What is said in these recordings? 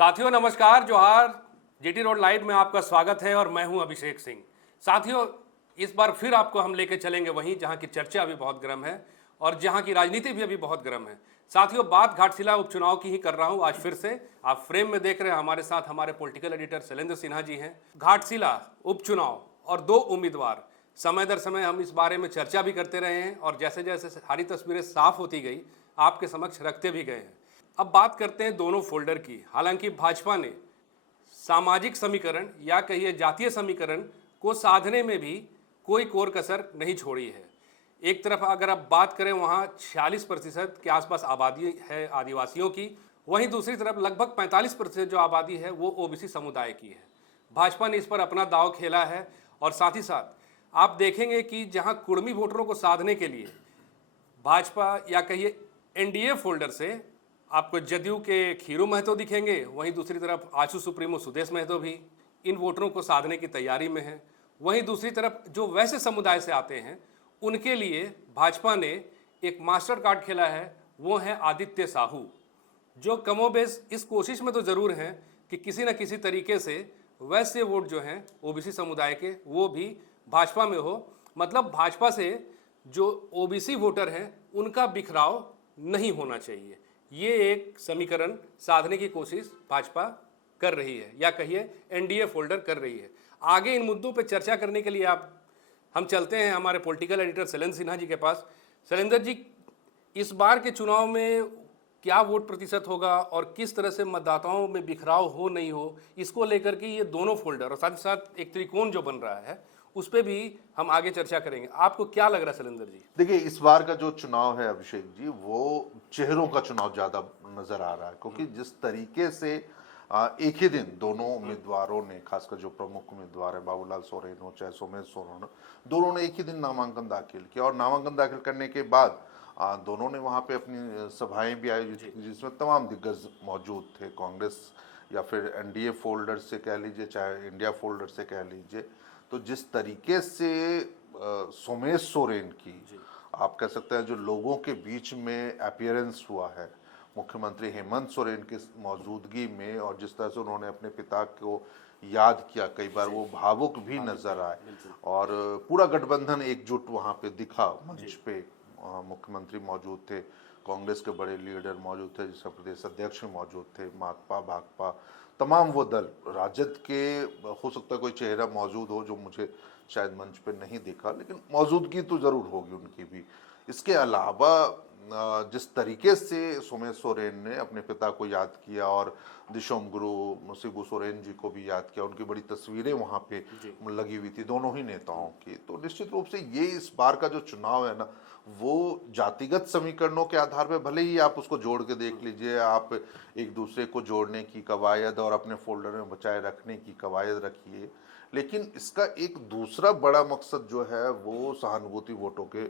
साथियों नमस्कार, जोहार। जीटी रोड लाइव में आपका स्वागत है और मैं हूं अभिषेक सिंह। साथियों, इस बार फिर आपको हम लेके चलेंगे वहीं जहां की चर्चा अभी बहुत गर्म है और जहां की राजनीति भी अभी बहुत गर्म है। साथियों, बात घाटशिला उपचुनाव की ही कर रहा हूं आज फिर से। आप फ्रेम में देख रहे हैं, हमारे साथ हमारे पॉलिटिकल एडिटर शैलेंद्र सिन्हा जी हैं। घाटशिला उपचुनाव और दो उम्मीदवार, समय दर समय हम इस बारे में चर्चा भी करते रहे हैं और जैसे जैसे सारी तस्वीरें साफ होती गई आपके समक्ष रखते भी गए हैं। अब बात करते हैं दोनों फोल्डर की। हालांकि भाजपा ने सामाजिक समीकरण या कहिए जातीय समीकरण को साधने में भी कोई कोर कसर नहीं छोड़ी है। एक तरफ अगर आप बात करें वहाँ 46% के आसपास आबादी है आदिवासियों की, वहीं दूसरी तरफ लगभग 45% जो आबादी है वो ओबीसी समुदाय की है। भाजपा ने इस पर अपना दांव खेला है और साथ ही साथ आप देखेंगे कि जहाँ कुर्मी वोटरों को साधने के लिए भाजपा या कहिए एनडीए फोल्डर से आपको जदयू के खीरू महतो दिखेंगे, वहीं दूसरी तरफ आशु सुप्रीमो सुदेश महतो भी इन वोटरों को साधने की तैयारी में है। वहीं दूसरी तरफ जो वैसे समुदाय से आते हैं उनके लिए भाजपा ने एक मास्टर कार्ड खेला है, वो है आदित्य साहू, जो कमोबेश इस कोशिश में तो ज़रूर हैं कि किसी न किसी तरीके से वैसे वोट जो हैं ओबीसी समुदाय के वो भी भाजपा में हो। मतलब भाजपा से जो ओबीसी वोटर हैं उनका बिखराव नहीं होना चाहिए। ये एक समीकरण साधने की कोशिश भाजपा कर रही है या कहिए एनडीए फोल्डर कर रही है। आगे इन मुद्दों पर चर्चा करने के लिए हम चलते हैं हमारे पॉलिटिकल एडिटर शैलेंद्र सिन्हा जी के पास। शैलेंद्र जी, इस बार के चुनाव में क्या वोट प्रतिशत होगा और किस तरह से मतदाताओं में बिखराव हो नहीं हो, इसको लेकर के ये दोनों फोल्डर और साथ ही साथ एक त्रिकोण जो बन रहा है उस पर भी हम आगे चर्चा करेंगे। आपको क्या लग रहा है शैलेंद्र जी? देखिए, इस बार का जो चुनाव है अभिषेक जी, वो चेहरों का चुनाव ज्यादा नजर आ रहा है, क्योंकि जिस तरीके से एक ही दिन दोनों उम्मीदवारों ने, खासकर जो प्रमुख उम्मीदवार है बाबूलाल सोरेन हो चाहे सोमेश सोरेन हो, दोनों ने एक ही दिन नामांकन दाखिल किया और नामांकन दाखिल करने के बाद दोनों ने वहां पे अपनी सभाएं भी आयोजित की, जिसमें तमाम दिग्गज मौजूद थे। कांग्रेस या फिर एनडीए फोल्डर से कह लीजिए चाहे इंडिया फोल्डर से कह लीजिए, तो जिस तरीके से सोमेश सोरेन की आप कह सकते हैं जो लोगों के बीच में अपीयरेंस हुआ है मुख्यमंत्री हेमंत सोरेन की मौजूदगी में, और जिस तरह से उन्होंने अपने पिता को याद किया, कई बार वो भावुक भी नजर आए और पूरा गठबंधन एकजुट वहां पे दिखा मंच पे। मुख्यमंत्री मौजूद थे, कांग्रेस के बड़े लीडर मौजूद थे, जिसका प्रदेश अध्यक्ष मौजूद थे, माकपा भाकपा तमाम वो दल, राजद के हो सकता है कोई चेहरा मौजूद हो जो मुझे शायद मंच पे नहीं दिखा, लेकिन मौजूदगी तो जरूर होगी उनकी भी। इसके अलावा जिस तरीके से सोमेश सोरेन ने अपने पिता को याद किया और दिशोम गुरु शिबू सोरेन जी को भी याद किया, उनकी बड़ी तस्वीरें वहाँ पे लगी हुई थी दोनों ही नेताओं की, तो निश्चित रूप से ये इस बार का जो चुनाव है ना, वो जातिगत समीकरणों के आधार पर भले ही आप उसको जोड़ के देख लीजिए, आप एक दूसरे को जोड़ने की कवायद और अपने फोल्डर में बचाए रखने की कवायद रखिए, लेकिन इसका एक दूसरा बड़ा मकसद जो है वो सहानुभूति वोटों के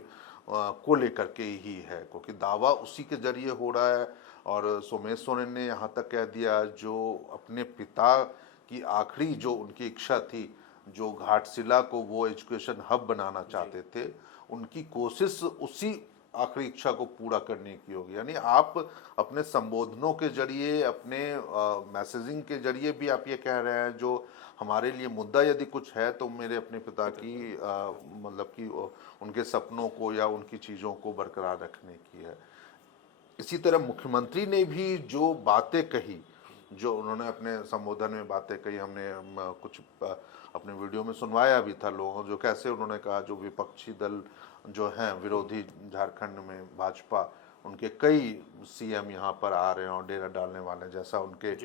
को लेकर के ही है, क्योंकि दावा उसी के जरिए हो रहा है। और सोमेश सोरेन ने यहाँ तक कह दिया, जो अपने पिता की आखिरी जो उनकी इच्छा थी, जो घाटशिला को वो एजुकेशन हब बनाना चाहते थे, उनकी कोशिश उसी आखिरी इच्छा को पूरा करने की होगी। यानी आप अपने संबोधनों के जरिए, अपने मैसेजिंग के जरिए भी आप ये कह रहे हैं जो हमारे लिए मुद्दा यदि कुछ है तो मेरे अपने पिता की मतलब कि उनके सपनों को या उनकी चीज़ों को बरकरार रखने की है। इसी तरह मुख्यमंत्री ने भी जो बातें कही, जो उन्होंने अपने संबोधन में बातें कही, हमने कुछ अपने वीडियो में सुनवाया भी था लोगों, जो कैसे उन्होंने कहा जो विपक्षी दल जो हैं विरोधी झारखंड में भाजपा, उनके कई सीएम यहाँ पर आ रहे हैं और डेरा डालने वाले हैं, जैसा उनके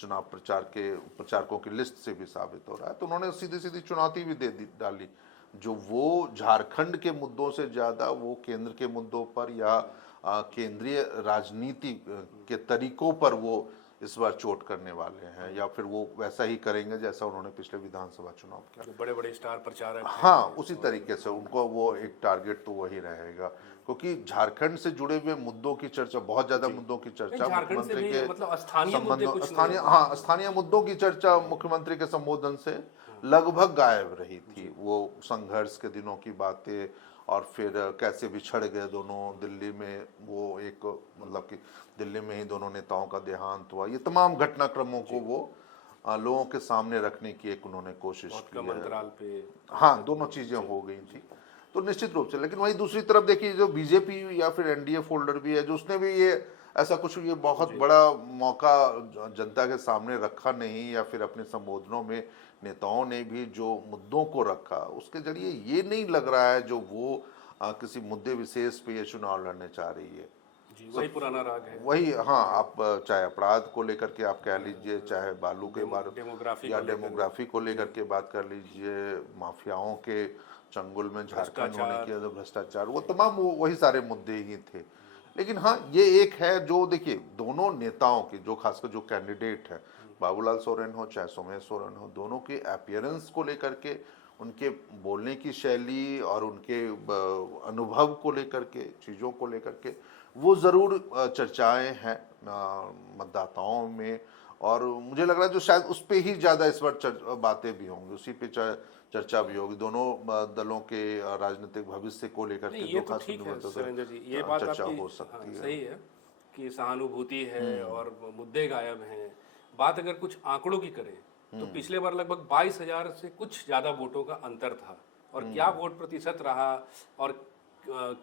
चुनाव प्रचारकों की लिस्ट से भी साबित हो रहा है। तो उन्होंने सीधी सीधी चुनौती भी डाली, जो वो झारखंड के मुद्दों से ज़्यादा वो केंद्र के मुद्दों पर या केंद्रीय राजनीति के तरीकों पर वो इस बार चोट करने वाले हैं, या फिर वो वैसा ही करेंगे जैसा उन्होंने पिछले विधानसभा चुनाव किया। बड़े बड़े स्टार प्रचारक, हाँ, उसी तरीके से उनको वो एक टारगेट तो वही रहेगा, क्योंकि झारखंड से जुड़े हुए मुद्दों की चर्चा, बहुत ज्यादा मुद्दों की चर्चा मुख्यमंत्री के मतलब स्थानीय मुद्दों की चर्चा मुख्यमंत्री के संबोधन से लगभग गायब रही थी। वो संघर्ष के दिनों की बातें और फिर कैसे बिछड़ गए दोनों दिल्ली में, वो एक मतलब कि दिल्ली में ही दोनों नेताओं का देहांत हुआ, ये तमाम घटनाक्रमों को वो लोगों के सामने रखने की एक उन्होंने कोशिश बहुत की कम है। अंतराल पे हाँ, दोनों चीजें हो गई थी, तो निश्चित रूप से। लेकिन वहीं दूसरी तरफ देखिए, जो बीजेपी या फिर एनडीए फोल्डर भी है, जो उसने भी ये ऐसा कुछ ये बहुत बड़ा मौका जनता के सामने रखा नहीं, या फिर अपने संबोधनों में नेताओं ने भी जो मुद्दों को रखा, उसके जरिए ये नहीं लग रहा है जो वो किसी मुद्दे विशेष पे ये चुनाव लड़ने चाह रही है। जी, वही पुराना राग है। वही, हाँ, आप चाहे अपराध को लेकर के आप कह लीजिए, चाहे बालू के बारे डेमोग्राफी या को लेकर। डेमोग्राफी को लेकर के बात कर लीजिए, माफियाओं के चंगुल में झारखंड होने की, जो भ्रष्टाचार, वो तमाम वही सारे मुद्दे ही थे। लेकिन हाँ, ये एक है जो देखिए दोनों नेताओं की, जो खासकर जो कैंडिडेट है, बाबूलाल सोरेन हो चाहे सोमेश सोरेन हो, दोनों के अपीयरेंस को लेकर के, उनके बोलने की शैली और उनके अनुभव को लेकर के, चीज़ों को लेकर के, वो ज़रूर चर्चाएं हैं मतदाताओं में। और मुझे लग रहा है जो शायद उस पे ही ज़्यादा इस बार बातें भी होंगी, उसी पे चर्चा भी होगी, दोनों दलों के राजनीतिक भविष्य को लेकर के। ये तो ठीक है सुरेंद्र जी, ये बात चर्चा आपकी हो सकती है। सही है कि सहानुभूति है और मुद्दे गायब हैं। बात अगर कुछ आंकड़ों की करें तो पिछले बार लगभग 22,000 से कुछ ज़्यादा वोटों का अंतर था, और क्या वोट प्रतिशत रहा और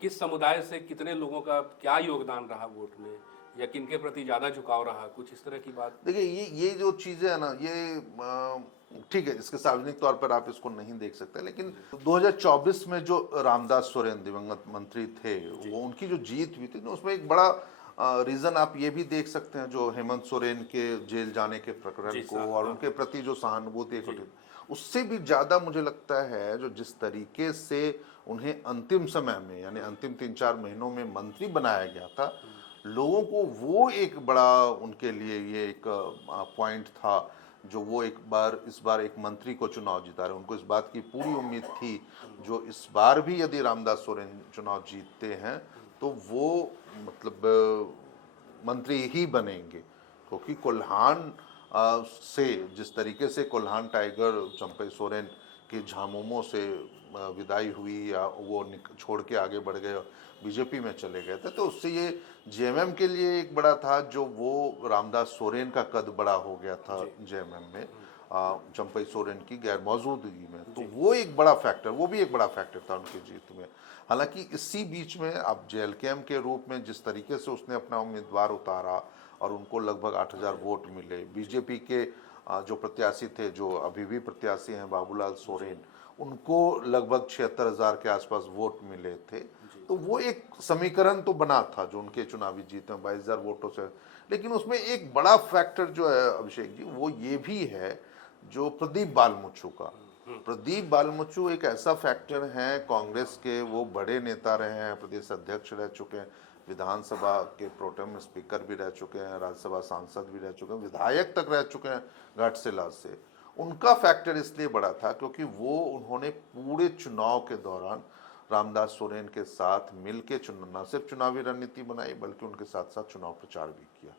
किस समुदाय से कितने लोगों का क्या योगदान रहा वोट में, या किनके प्रति ज़्यादा झुकाव रहा, कुछ इस तरह की बात। देखिए ये जो चीज़ें है ना, ये ठीक है, इसके सार्वजनिक तौर पर आप इसको नहीं देख सकते, लेकिन 2024 में जो रामदास सोरेन दिवंगत मंत्री थे, वो उनकी जो जीत हुई थी ना, उसमें एक बड़ा रीजन आप ये भी देख सकते हैं, जो हेमंत सोरेन के जेल जाने के प्रकरण को और उनके प्रति जो सहानुभूति एक, उससे भी ज्यादा मुझे लगता है जो जिस तरीके से उन्हें अंतिम समय में, यानी अंतिम 3-4 महीनों में मंत्री बनाया गया था, लोगों को वो एक बड़ा उनके लिए ये एक पॉइंट था, जो वो इस बार एक मंत्री को चुनाव जिता रहे। उनको इस बात की पूरी उम्मीद थी, जो इस बार भी यदि रामदास सोरेन चुनाव जीतते हैं तो वो मतलब मंत्री ही बनेंगे, क्योंकि कोल्हान से जिस तरीके से कोल्हान टाइगर चंपई सोरेन के झामुमो से विदाई हुई, या वो छोड़ के आगे बढ़ गए, बीजेपी में चले गए थे, तो उससे ये जेएमएम के लिए एक बड़ा था, जो वो रामदास सोरेन का कद बड़ा हो गया था जेएमएम में चंपई सोरेन की गैर मौजूदगी में, तो वो एक बड़ा फैक्टर, वो भी एक बड़ा फैक्टर था उनकी जीत में। हालांकि इसी बीच में अब जेएलकेएम के रूप में जिस तरीके से उसने अपना उम्मीदवार उतारा और उनको लगभग 8,000 वोट मिले, बीजेपी के जो प्रत्याशी थे, जो अभी भी प्रत्याशी हैं बाबूलाल सोरेन, उनको लगभग 76,000 के आसपास वोट मिले थे, तो वो एक समीकरण तो बना था जो उनके चुनावी जीत में 22,000 वोटों से। लेकिन उसमें एक बड़ा फैक्टर जो है अभिषेक जी, वो ये भी है जो प्रदीप बालमुचु का, प्रदीप बालमुचु एक ऐसा फैक्टर है कांग्रेस के, वो बड़े नेता रहे हैं, प्रदेश अध्यक्ष रह चुके हैं, विधानसभा के प्रोटेम स्पीकर भी रह चुके हैं, राज्यसभा सांसद भी रह चुके हैं, विधायक तक रह चुके हैं घाटशिला से। उनका फैक्टर इसलिए बड़ा था क्योंकि वो उन्होंने पूरे चुनाव के दौरान रामदास सोरेन के साथ मिलके न सिर्फ चुनावी रणनीति बनाई, बल्कि उनके साथ साथ चुनाव प्रचार भी किया।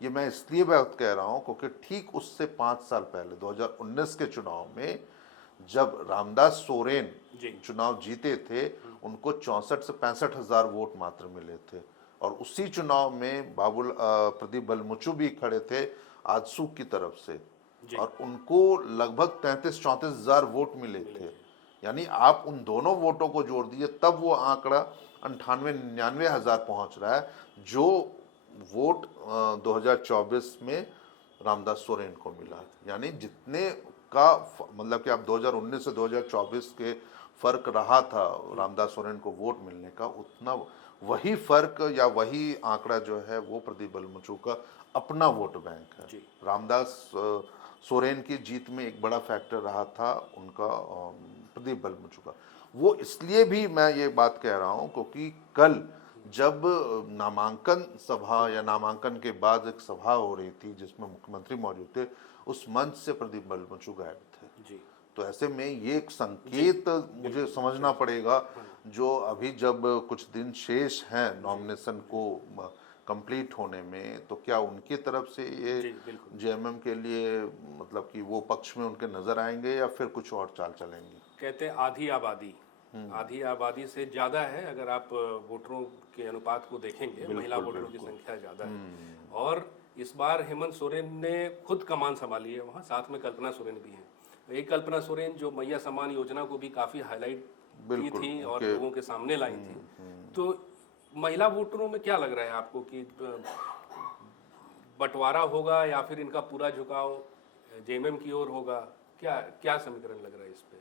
ये मैं इसलिए बात कह रहा हूं क्योंकि ठीक उससे 5 साल पहले 2019 के चुनाव में जब रामदास सोरेन चुनाव जीते थे, उनको 64 से 65,000 वोट मात्र मिले थे, और उसी चुनाव में प्रदीप बालमुचु भी खड़े थे आजसू की तरफ से, और उनको लगभग 33-34,000 वोट मिले थे। यानी आप उन दोनों वोटों को जोड़ दीजिए, तब वो आंकड़ा 98-99,000 पहुंच रहा है, जो वोट 2024 में रामदास सोरेन को मिला। यानी जितने का मतलब कि आप 2019 से 2024 के फर्क रहा था रामदास सोरेन को वोट मिलने का, उतना वही फर्क या वही आंकड़ा जो है वो प्रदीप बालमुचु का अपना वोट बैंक है। रामदास सोरेन की जीत में एक बड़ा फैक्टर रहा था उनका प्रदीप बालमुचु का। वो इसलिए भी मैं ये बात कह रहा हूं क्योंकि कल जब नामांकन सभा या नामांकन के बाद एक सभा हो रही थी जिसमें मुख्यमंत्री मौजूद थे, उस मंच से प्रदीप बालमुचु गायब थे। तो ऐसे में ये एक संकेत मुझे समझना पड़ेगा, जो अभी जब कुछ दिन शेष हैं नॉमिनेशन को कंप्लीट होने में, तो क्या उनकी तरफ से ये जेएमएम के लिए मतलब कि वो पक्ष में उनके नजर आएंगे या फिर कुछ और चाल चलेंगे। कहते हैं आधी आबादी आधी आबादी से ज़्यादा है। अगर आप वोटरों के अनुपात को देखेंगे, महिला वोटरों की संख्या ज़्यादा है। और इस बार हेमंत सोरेन ने खुद कमान संभाली है वहाँ, साथ में कल्पना सोरेन भी हैं। एक कल्पना सोरेन जो मैया सम्मान योजना को भी काफ़ी हाईलाइट की थी और लोगों के सामने लाई थी। तो महिला वोटरों में क्या लग रहा है आपको कि बंटवारा होगा या फिर इनका पूरा झुकाव जेएमएम की ओर होगा? क्या क्या समीकरण लग रहा है इस पे?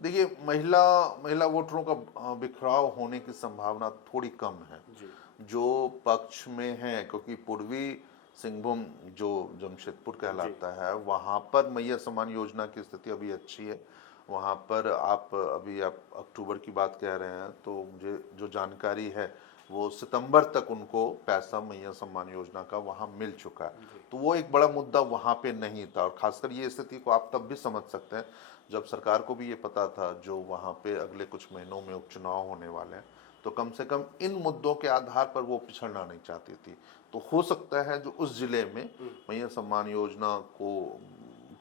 देखिए, महिला वोटरों का बिखराव होने की संभावना थोड़ी कम है जी। जो पक्ष में है, क्योंकि पूर्वी सिंहभूम जो जमशेदपुर कहलाता है वहाँ पर मैया सम्मान योजना की स्थिति अभी अच्छी है। वहाँ पर आप अक्टूबर की बात कह रहे हैं, तो मुझे जो जानकारी है वो सितंबर तक उनको पैसा मैया सम्मान योजना का वहाँ मिल चुका है। तो वो एक बड़ा मुद्दा वहाँ पे नहीं था, और खासकर ये स्थिति को आप तब भी समझ सकते हैं जब सरकार को भी ये पता था जो वहाँ पे अगले कुछ महीनों में उपचुनाव होने वाले हैं, तो कम से कम इन मुद्दों के आधार पर वो पिछड़ना नहीं चाहती थी। तो हो सकता है जो उस जिले में मैया सम्मान योजना को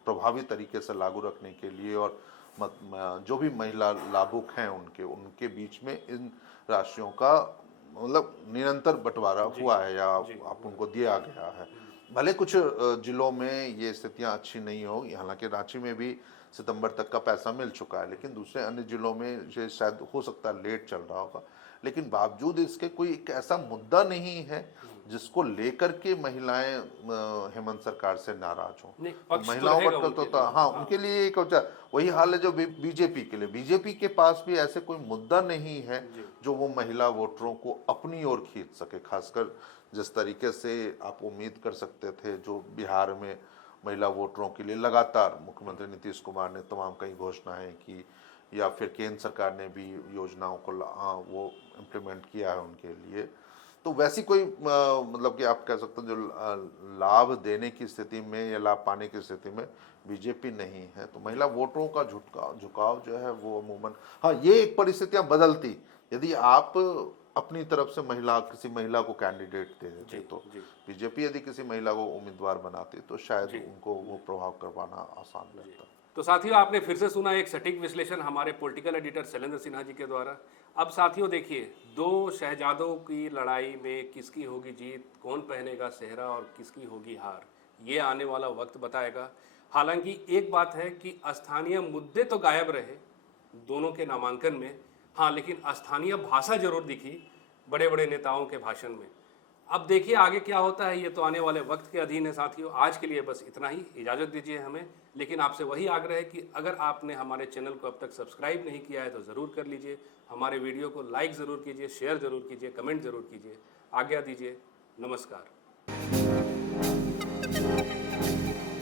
प्रभावी तरीके से लागू रखने के लिए और जो भी महिला लाभुक हैं उनके बीच में इन राशियों का मतलब निरंतर बंटवारा हुआ है या आप उनको दिया गया है। भले कुछ जिलों में ये स्थितियां अच्छी नहीं होगी, हालांकि रांची में भी सितंबर तक का पैसा मिल चुका है, लेकिन दूसरे अन्य जिलों में ये शायद हो सकता है लेट चल रहा होगा। लेकिन बावजूद इसके कोई एक ऐसा मुद्दा नहीं है जिसको लेकर के महिलाएं हेमंत सरकार से नाराज हों। महिलाओं का हाँ, उनके लिए एक वही हाल है जो बीजेपी के लिए। बीजेपी के पास भी ऐसे कोई मुद्दा नहीं है जो वो महिला वोटरों को अपनी ओर खींच सके। खासकर जिस तरीके से आप उम्मीद कर सकते थे, जो बिहार में महिला वोटरों के लिए लगातार मुख्यमंत्री नीतीश कुमार ने तमाम कई घोषणाएं की, या फिर केंद्र सरकार ने भी योजनाओं को वो इम्प्लीमेंट किया है उनके लिए, तो वैसी कोई मतलब कि आप कह सकते हैं जो लाभ देने की स्थिति में या लाभ पाने की स्थिति में बीजेपी नहीं है। तो महिला वोटरों का झुकाव जो है वो अमूमन, हाँ, ये एक परिस्थितियां बदलती यदि आप अपनी तरफ से किसी महिला को कैंडिडेट दे देते, तो बीजेपी यदि किसी महिला को उम्मीदवार बनाती तो शायद उनको वो प्रभाव करवाना आसान लगता। तो साथियों, आपने फिर से सुना एक सटीक विश्लेषण हमारे पॉलिटिकल एडिटर शैलेंद्र सिन्हा जी के द्वारा। अब साथियों देखिए, दो शहजादों की लड़ाई में किसकी होगी जीत, कौन पहनेगा सेहरा और किसकी होगी हार, ये आने वाला वक्त बताएगा। हालांकि एक बात है कि स्थानीय मुद्दे तो गायब रहे दोनों के नामांकन में, हाँ, लेकिन स्थानीय भाषा जरूर दिखी बड़े बड़े नेताओं के भाषण में। अब देखिए आगे क्या होता है, ये तो आने वाले वक्त के अधीन है साथियों। आज के लिए बस इतना ही, इजाज़त दीजिए हमें। लेकिन आपसे वही आग्रह है कि अगर आपने हमारे चैनल को अब तक सब्सक्राइब नहीं किया है तो ज़रूर कर लीजिए। हमारे वीडियो को लाइक ज़रूर कीजिए, शेयर ज़रूर कीजिए, कमेंट ज़रूर कीजिए। आज्ञा दीजिए, नमस्कार।